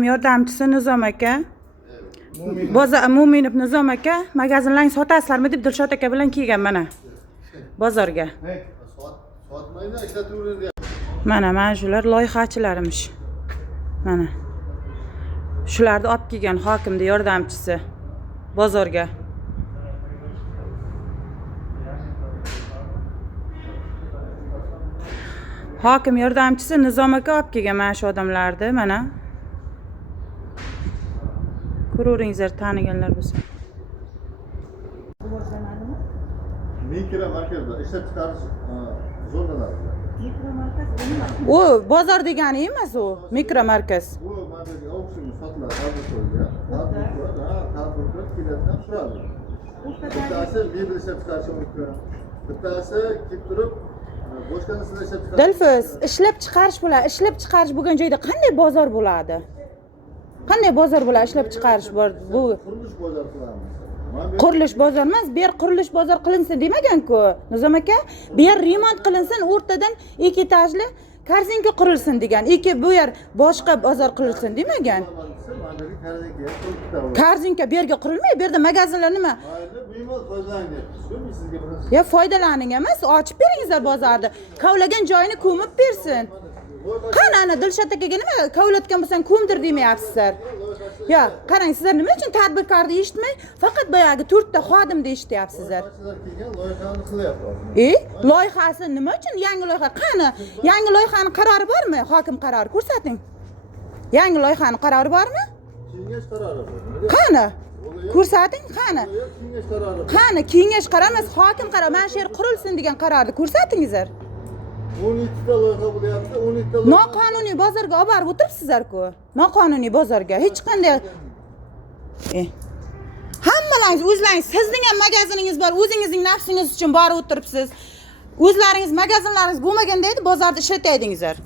Yordamchisi Nizom aka. Bozor Mo'minov Nizom aka, magazinlarni sotasizlarmi deb Dilshod aka bilan kelgan mana. Bozorga. Sotmaydi, ishlatavering. Mana shular loyihachilarimish. Mana. Shularni olib kelgan hokimning yordamchisi bozorga. Hokim yordamchisi Nizom aka olib kelgan mana shu odamlarni, mana. Ko'ringizlar, taniganlar bo'lsa. Mikro markazda ishlab chiqarish zonalarida. Mikro markaz nima? O, bozor degani emas u, mikro markaz. Bu markazga auksion sotiladi, tadbirkorga. Tadbirkor keladigan turadi. Bittasi mebel ishlab chiqarishi mumkin. Bittasi kelib turib boshqa narsa ishlab chiqarish. Dilfiz, ishlab chiqarish bo'ladi. Ishlab chiqarish bo'lgan joyda qanday bozor bo'ladi? Qanday bozor bo'ladi ishlab chiqarish bor? Bu qurilish bozor qilamiz. qurilish bozor emas, bu yer qurilish bozor qilinsin demagan-ku. Nizom aka, bu yer remont qilinsin, o'rtadan ikki etajli korzinka qurilsin degan. Bu yer boshqa bozor qilinsin demagan. Korzinka bu yerga qurilmaydi, bu yerda magazinlar nima? Mayli, bemalol foydalaning. Sizga bir. Ya foydalaning emas, ochib beringizlar bozorni. Kavlagan joyini ko'mib bersin. Qani ana Dilshod akaga nima kavlatgan bo'lsan ko'mdir demayapsizlar. Ya, qarang, sizlar nima uchun tadbirkorni eshitmay, faqat boyagi 4 ta xodimni eshityapsizlar? Loyihani qilyapmiz. Loyihasi nima uchun yangi loyiha? Qani? Yangi loyihani qarori bormi? Hokim qarori ko'rsating. Yangi loyihani qarori bormi? Kengash qarori bor. Qani? Ko'rsating, qani? Kengash qarori. Qani, kengash qarori emas, hokim qarori. Mana shu yer qurilsin degan qarorni ko'rsatingizlar. 12 ta loyiha bo'lyapti, 12 ta loyiha. Noqonuniy bozorga olib borib o'tiribsizlar-ku. Noqonuniy bozorga hech qanday hammalaringiz o'zlaringiz, sizning ham magaziningiz bor, o'zingizning nafsingiz uchun borib o'tiribsiz. O'zlaringiz magazinlaringiz bo'lmaganda edi, bozorda ishlatadingizlar.